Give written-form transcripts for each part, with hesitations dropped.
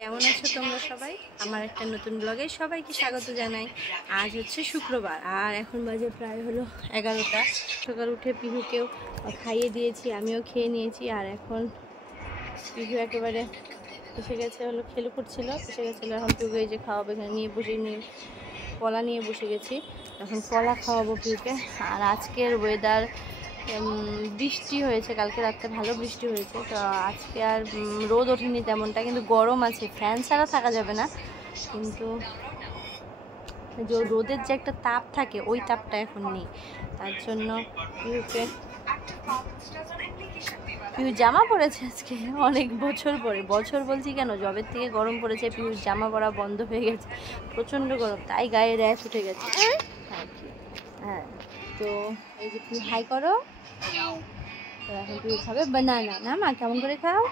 কেমন আছো তোমরা সবাই? আমার একটা নতুন ব্লগে সবাইকে স্বাগত জানাই। আজ হচ্ছে শুক্রবার আর এখন বাজে প্রায় হলো 11টা। সকাল উঠে পিহুকেও খাইয়ে দিয়েছি, আমিও খেয়ে নিয়েছি। আর এখন পিহু একেবারে এসে গেছে, হলো খেলে করছিল, এসে গেছিলো। এখন পিহুকে এই যে খাওয়াবো, এখানে নিয়ে বসে নিয়ে কলা নিয়ে বসে গেছি। এখন কলা খাওয়াবো পিহুকে। আর আজকের ওয়েদার বৃষ্টি হয়েছে, কালকে রাত্রে ভালো বৃষ্টি হয়েছে। তো আজকে আর রোদ ওঠেনি তেমনটা, কিন্তু গরম আছে, ফ্যান ছাড়া থাকা যাবে না। কিন্তু যে রোদের যে একটা তাপ থাকে, ওই তাপটা এখন নেই। তার জন্য পিহু জামা পরেছে আজকে অনেক বছর পরে। বছর বলছি কেন, জবের থেকে গরম পড়েছে, পিহুর জামা পরা বন্ধ হয়ে গেছে, প্রচণ্ড গরম, তাই গায়ে র্যাশ উঠে গেছে আর কি। হ্যাঁ, তো এই যে পিহু হাই করো। তো এখন পিহু খাবে বানানা, না মা? কেমন করে খাও?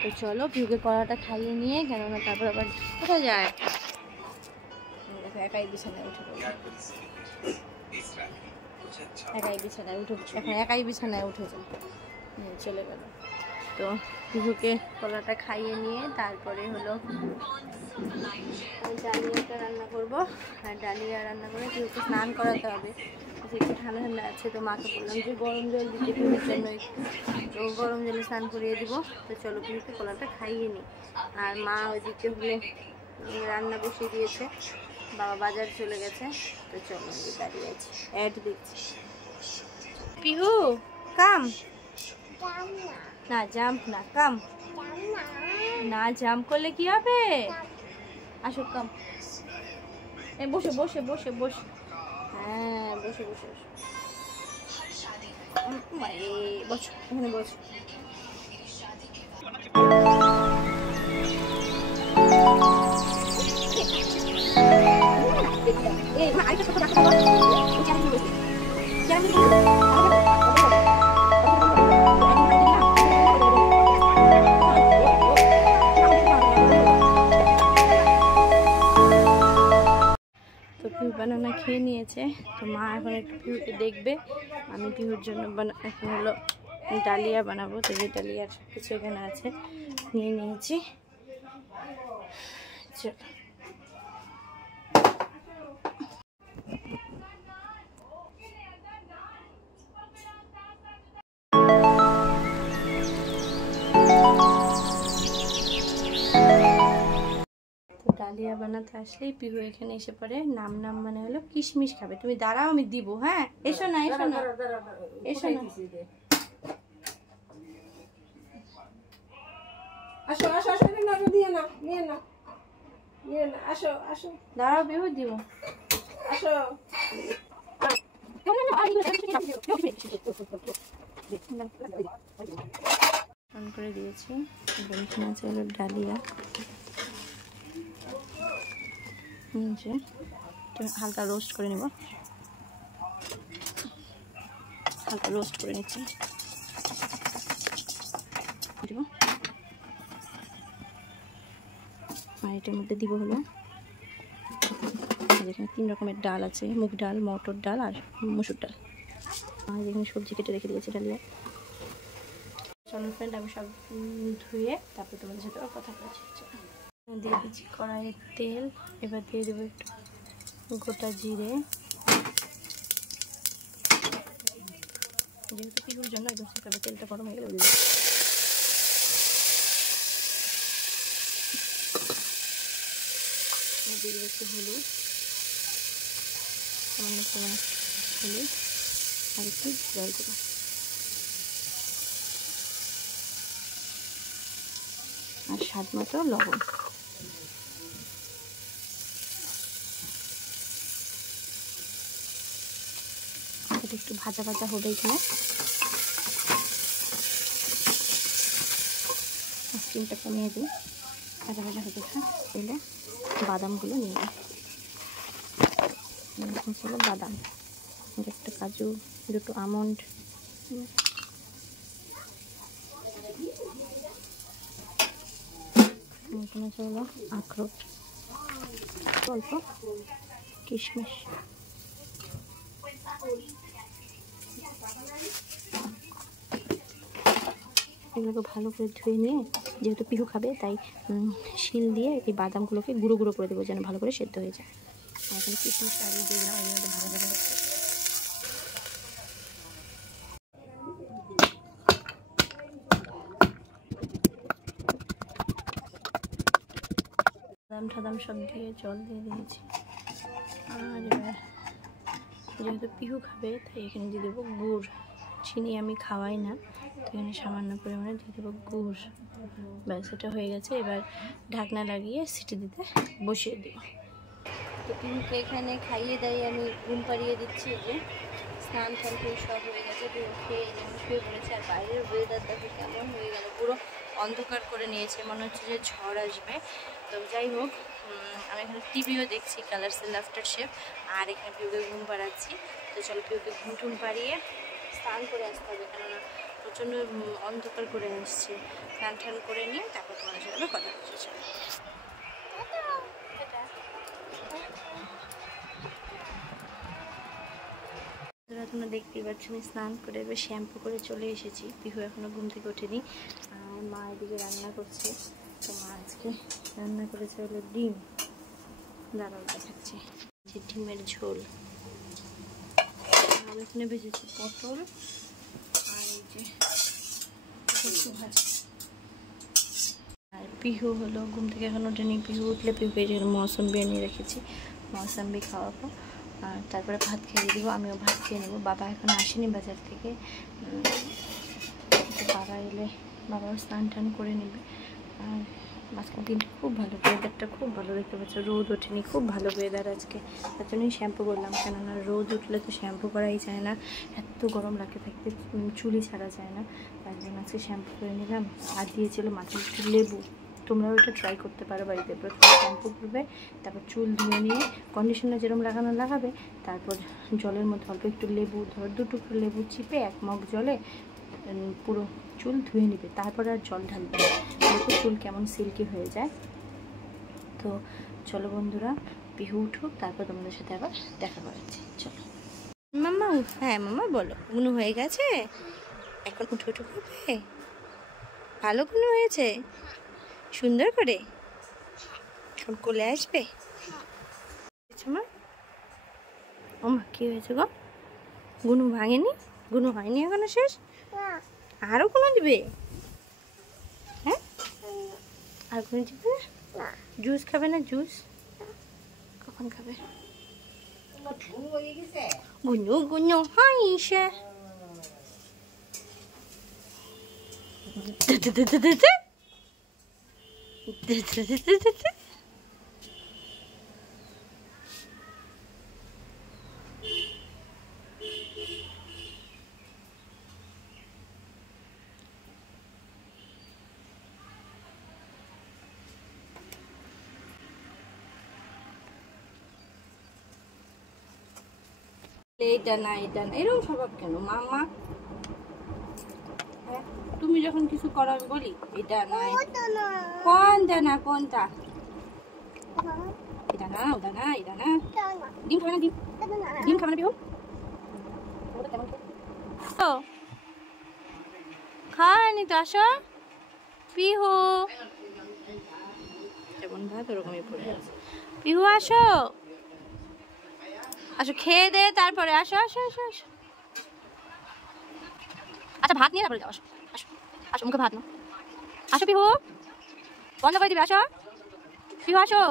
তো চলো পিহুকে কলাটা খাইয়ে নিয়ে, কেননা তারপর আবার কোথায় যায়। দেখো একাই বিছানায় উঠে পড়বে, একাই বিছানায় উঠে, এখন একাই বিছানায় উঠে যায়, চলে গেল। তো পিহুকে কলাটা খাইয়ে নিয়ে তারপরে হলো ডালিয়াটা রান্না করবো। আর ডালিয়া রান্না করে পিহুকে স্নান করাতে হবে, একটু ঠান্ডা ঠান্ডা আছে। তো মাকে বললাম যে গরম জল দিতে, পিহুর জন্য তো গরম জলে স্নান করিয়ে দিব। তো চলো পিহুকে কলাটা খাইয়ে নিই। আর মা ওইদিকে হলে রান্না বসিয়ে দিয়েছে, বাবা বাজার চলে গেছে। তো চলো দাঁড়িয়ে আছি, অ্যাড দিচ্ছি। পিহু কাম না, জাম্প না, কাম না, জাম্প করলে কি হবে? আসো কাম, বসে বসে বসে বসে, হ্যাঁ বসে বসে বসে, বসো এখানে বসো। তো পিহু বানানা খেয়ে নিয়েছে। তো মা এখন একটু পিহুকে দেখবে, আমি পিহুর জন্য এখন হলো ডালিয়া বানাবো। তো যে ডালিয়ার সব কিছু এখানে আছে, নিয়ে নিয়েছি। চলো ডালিয়া বানাতে আসলেই পিহু এখানে এসে পড়ে। নাম নাম মানে হলো কিশমিশ খাবে। তুমি দাঁড়াও, আমি দিব। হ্যাঁ, এসো না, এসো না, এসো না, আসো আসো আসো, নিয়ে নাও নিয়ে নাও নিয়ে নাও, আসো আসো, দাঁড়াও পিহু দিব। আসো। অন করে দিয়েছি। এখানে আছে হলো ডালিয়া, হালকা রোস্ট করে নেব, হালকা রোস্ট করে নিচ্ছি। আর এটার মধ্যে দিব হলো, যেখানে 3 রকমের ডাল আছে, মুগ ডাল, মটর ডাল আর মসুর ডাল। আর যেখানে সবজি কেটে রেখে দিয়েছি ডালিয়া। চলো ফ্রেন্ড, আমি সব ধুয়ে তারপর তোমাদের সাথে কথা বলছি। দিয়ে দিচ্ছি কড়াইয়ের তেল, এবার দিয়ে দেবো একটু গোটা জিরে, যেহেতু পিহুর জন্য একদম তবে তেলটা গরম হয়ে গেলে দিয়ে দেবো। দিয়ে দেবো একটু হলুদ, সামান্য পরিমাণ হলুদ, আর একটু জল দেবো। আর স্বাদ মতো লবণ। এটা একটু ভাজা ভাজা হবে এখানে। স্টিমটা কমিয়ে দিই, ভাজা ভাজা হতে তাহলে বাদামগুলো নিয়ে নিই। ছিল বাদাম, একটা কাজু, দুটো আমন্ড, হলো আখরোট, অল্প কিশমিশ, এগুলোকে ভালো করে ধুয়ে নিয়ে, যেহেতু পিহু খাবে তাই শিল দিয়ে এই বাদামগুলোকে গুঁড়ো গুঁড়ো করে দেবো যেন ভালো করে সেদ্ধ হয়ে যায়। এখন কিশমিশ আগে দিয়ে দিলাম, এগুলো ভালো করে বাদাম ঠাদাম সব দিয়ে জল দিয়ে দিয়েছি। আর এবার যেহেতু পিহু খাবে তাই এখানে দিয়ে দেবো গুড়। চিনি আমি খাওয়াই না, তো এখানে সামান্য পরিমাণে দিয়ে দেবো গুড়। ব্যাস এটা হয়ে গেছে। এবার ঢাকনা লাগিয়ে সিটি দিতে বসিয়ে দেবো। তো পিহুকে এখানে খাইয়ে দাইয়ে আমি ঘুম পাড়িয়ে দিচ্ছি। যে স্নান টান করে সব হয়ে গেছে, পিহু খেয়ে যেমন শুয়ে পড়েছে। আর বাইরের ওয়েদার দেখো কেমন হয়ে গেল, পুরো অন্ধকার করে নিয়েছে, মনে হচ্ছে যে ঝড় আসবে। তো যাই হোক, আমি এখানে টিভিও দেখছি, কালারস লাফটার শেফ। আর এখানে পিহুকে ঘুম পাড়াচ্ছি। তো চলো পিহুকে ঘুম টুম পাড়িয়ে স্নান করে আসতে হবে, কেননা প্রচণ্ড অন্ধকার করে আসছে। স্নান টান করে নিয়ে তারপর তোমাদের সাথে কথা হচ্ছে। চলো তোমরা দেখতেই পাচ্ছ আমি স্নান করে এবার শ্যাম্পু করে চলে এসেছি। পিহু এখনও ঘুম থেকে ওঠেনি। আর মা এদিকে রান্না করছে। তো মা আজকে রান্না করেছে হলো ডিম। দাঁড়াও দেখাচ্ছি, ডিমের ঝোল। আর এখানে ভেজেছি পটল আর এই যে কচু ভাজা। আর পিহু হলো ঘুম থেকে এখন ওঠেনি। পিহু উঠলে পিহুকে এই মৌসুম্বি এনে রেখেছি, মৌসুম্বি খাওয়াবো। আর তারপরে ভাত খেয়ে দিব, আমিও ভাত খেয়ে নেবো। বাবা এখন আসেনি বাজার থেকে, বাবা এলে বাবাও স্নান টান করে নেবে। আর আজকের দিনটা খুব ভালো, ওয়েদারটা খুব ভালো, দেখতে পাচ্ছ রোদ ওঠেনি, খুব ভালো ওয়েদার আজকে। তার জন্যই শ্যাম্পু করলাম, কেননা রোদ উঠলে তো শ্যাম্পু করাই যায় না, এত গরম লাগে থাকতে, চুলই ছাড়া যায় না। তার জন্য আজকে শ্যাম্পু করে নিলাম। আর দিয়েছিল মাথায় একটু লেবু, তোমরাও এটা ট্রাই করতে পারো বাড়িতে। প্রথমে শ্যাম্পু করবে, তারপর চুল ধুয়ে নিয়ে কন্ডিশনার যেরকম লাগাবে, তারপর জলের মধ্যে অল্প একটু লেবু, ধর 2 টুকরো লেবু চিপে 1 মগ জলে পুরো চুল ধুয়ে নেবে, তারপর আর জল ঢালবে না, দেখো চুল কেমন সিল্কি হয়ে যায়। তো চলো বন্ধুরা, পিহু উঠুক, তারপর তোমাদের সাথে আবার দেখা করাচ্ছি। চলো মাম্মা। হ্যাঁ মাম্মা বলো, গুনু হয়ে গেছে, এখন উঠে উঠে করবে। ভালো গুনু হয়েছে, সুন্দর করে এখন কোলে আসবে। মা ও মা কি হয়েছে গো? গুনু ভাঙেনি? গুনু হয়নি এখনো শেষ? আরো কোনো দিবে? হ্যাঁ আর কোনো দিবে না? জুস খাবে না? জুস কখন খাবে? গুনু গুনু হয়েছে। এটা না এটা না, এরকম স্বভাব কেন মামা? হ্যাঁ তুমি যখন কিছু করো আমি বলি এটা না, কোনটা না কোনটা? এটা না ওটা না এটা না। ডিম খাবে না? ডিম খাবে না পিহু? খায়নি তো, আসো পিহু, যেমন ভাত ওরকমই পড়ে আছে। পিহু আসো আসো, খেয়ে দে তারপরে আসো আসো আসো আসো। আচ্ছা ভাত নিয়ে তারপরে যাও, আসো আসো আসো, মুখে ভাত নাও। আসো পিহু, বন্ধ করে দিবে, আসো পিহু আসো।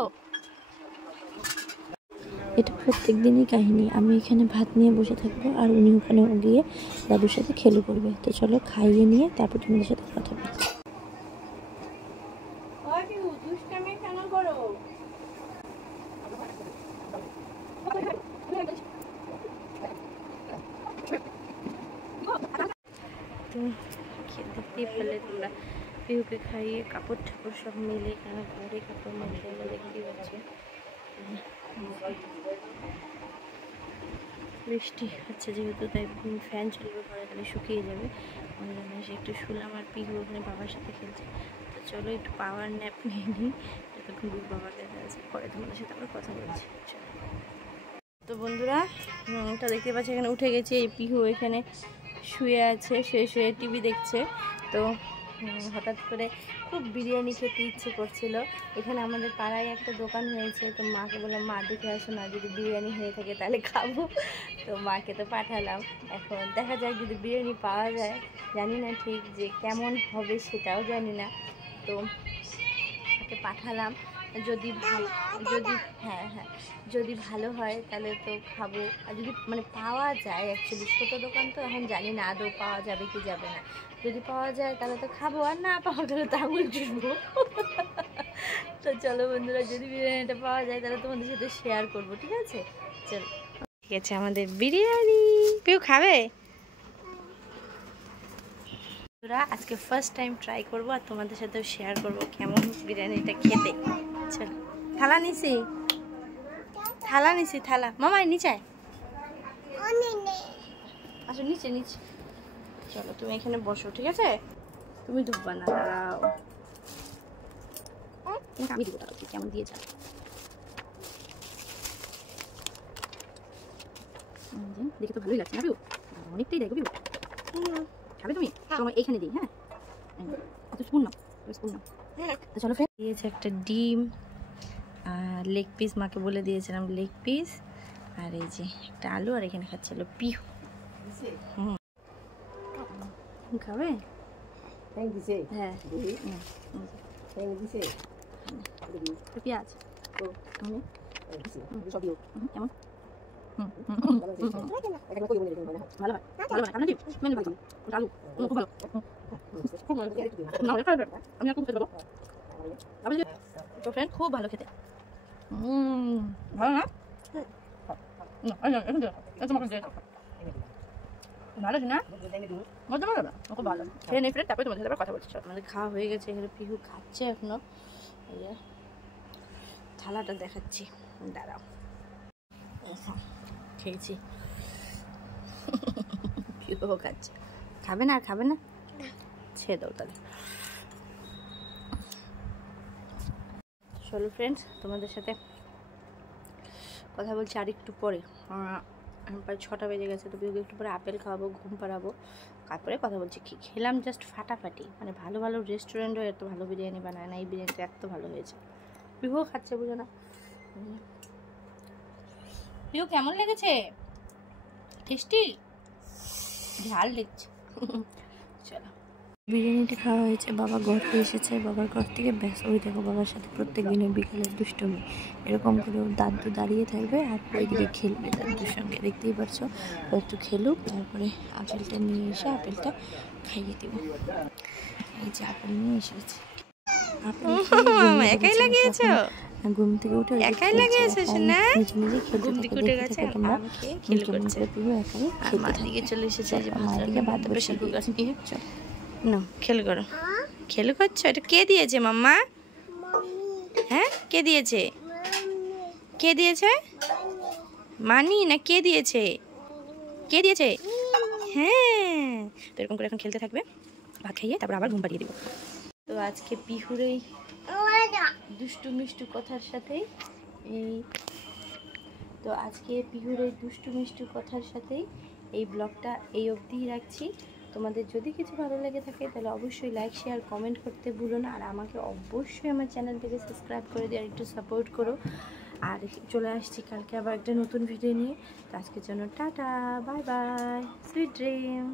এটা প্রত্যেক দিনই কাহিনী, আমি এখানে ভাত নিয়ে বসে থাকবো আর উনি ওখানে গিয়ে দাদুর সাথে খেলে করবে। তো চলো খাইয়ে নিয়ে তারপর তোমাদের সাথে কথা বলছি। তো দেখতেই পেলে তোমরা, পিহুকে খাইয়ে কাপড় ঠাপড় সব মিলে, এখানে ঘরে কাপড় মেলে দেখতেই পাচ্ছি। বৃষ্টি হচ্ছে যেহেতু, তাই ফ্যান চলবে, পরে তাহলে শুকিয়ে যাবে। ওই জন্য এসে একটু শুলাম। আর পিহু ওখানে বাবার সাথে খেলছে। তো চলো একটু পাওয়ার ন্যাপ নিয়ে নিই, যতক্ষণ বাবার কাছে আছে, পরে তোমাদের সাথে আবার কথা বলছি। তো বন্ধুরা, এটা দেখতে পাচ্ছি এখানে উঠে গেছি। এই পিহু এখানে শুয়ে আছে, শুয়ে শুয়ে টিভি দেখছে। তো হঠাৎ করে খুব বিরিয়ানি খেতে ইচ্ছে করছিল। এখানে আমাদের পাড়ায় একটা দোকান হয়েছে, তো মাকে বললাম মা দেখে আসো না, যদি বিরিয়ানি হয়ে থাকে তাহলে খাবো। তো মাকে তো পাঠালাম, এখন দেখা যাক যদি বিরিয়ানি পাওয়া যায়। জানি না ঠিক যে কেমন হবে সেটাও জানি না, তো ওকে পাঠালাম। যদি যদি ভালো হয় তাহলে তো খাবো, আর যদি মানে পাওয়া যায়, অ্যাকচুয়ালি ছোটো দোকান তো এখন জানি না আদৌ পাওয়া যাবে কি যাবে না। যদি পাওয়া যায় তাহলে তো খাবো, আর না পাওয়া গেলে তো আঙুল চুষবো। তো চলো বন্ধুরা, যদি বিরিয়ানিটা পাওয়া যায় তাহলে তোমাদের সাথে শেয়ার করবো, ঠিক আছে? চলো, ঠিক আছে, আমাদের বিরিয়ানি কেউ খাবে। আজকে ফার্স্ট টাইম ট্রাই করবো আর তোমাদের সাথেও শেয়ার করবো কেমন বিরিয়ানিটা খেতে। চলো, থালা নিছি থালা মামাই নিচে আসো, নিচে। চলো তুমি এখানে বসো, ঠিক আছে? তুমি ডুববা না, দাঁড়াও, আমি দিব, দাঁড়াও কেমন দিয়ে যাও। দেখে তো ভালোই লাগছে না, অনেকটাই দেখো খাবে তুমি? তোমার এইখানে দিই, হ্যাঁ স্পুন নাও। তো চলো ফ্রেন্ড, দিয়েছে একটা ডিম আর লেগ পিস, মাকে বলে দিয়েছিলাম লেগ পিস, আর এই যে একটা আলু, আর এখানে খাচ্ছিল পিহু। খাবে? হ্যাঁ, পেঁয়াজ কেমন ভালো হয়, আলু খুব ভালো, তো ফ্রেন্ড খুব ভালো খেতে। ভালো না? ভালো না? মজা ভালো, খুব ভালো। খেয়ে নেই ফ্রেন্ড, তারপরে তোমাদের সাথে কথা বলছি। আমাদের খাওয়া হয়ে গেছে, এখানে পিহু খাচ্ছে এখনো। এই যে থালাটা দেখাচ্ছি, দাঁড়াও, খেয়েছি। পিহু খাচ্ছে, খাবে না? আর খাবে না? ছেড়ে দাও তাহলে। চলো ফ্রেন্ডস, তোমাদের সাথে কথা বলছি আর একটু পরে। প্রায় 6টা বেজে গেছে, তো বিহুকে একটু পরে আপেল খাওয়াবো, ঘুম পাড়াবো, তারপরে কথা বলছি। কি খেলাম জাস্ট ফাটাফাটি, মানে ভালো ভালো রেস্টুরেন্টও এত ভালো বিরিয়ানি বানায় না, এই বিরিয়ানিটা এত ভালো হয়েছে। বিহুও খাচ্ছে, বুঝো না? বিহু কেমন লেগেছে? টেস্টি? ঝাল দিচ্ছে। চলো, বিরিয়ানিটা খাওয়া হয়েছে, বাবা ঘরে এসেছে, বাবার ঘর থেকে ব্যাস ওই দেখো বাবার সাথে প্রত্যেক দিনের বিকালের দুষ্টুমি এরকম করে ওর দাদু দাঁড়িয়ে থাকবে আর ওইদিকে খেলবে দাদুর সঙ্গে, দেখতেই পারছো। ও একটু খেলুক, তারপরে আপেলটা নিয়ে এসে আপেলটা খাইয়ে দেব। এই যে আপেল নিয়ে এসেছে, একাই লাগিয়েছো? ঘুম থেকে উঠে একাই লাগিয়েছো না? নিজে ঘুম থেকে উঠে গেছে, তোমরা খেল করছে, আর মাদিকে চলে এসেছে, যে মাদিকে ভাত প্রেসার কুকার নিয়ে না খেল করো, খেল করছো। এটা কে দিয়েছে মাম্মা? হ্যাঁ, কে দিয়েছে? কে দিয়েছে? মানি না কে দিয়েছে? কে দিয়েছে? হ্যাঁ, তো এরকম করে এখন খেলতে থাকবে, ভাত খাইয়ে তারপর আবার ঘুম পাড়িয়ে দিব। তো আজকে পিহুর এই দুষ্টু মিষ্টু কথার সাথেই এই ব্লগটা এই অবধিই রাখছি। তোমাদের যদি কিছু ভালো লেগে থাকে তাহলে অবশ্যই লাইক শেয়ার কমেন্ট করতে ভুলো না, আর আমাকে অবশ্যই আমার চ্যানেলটাকে সাবস্ক্রাইব করে দিয়ে একটু সাপোর্ট করো। আর চলে আসছি কালকে আবার একটা নতুন ভিডিও নিয়ে। তো আজকের জন্য tata, bye bye, sweet dream.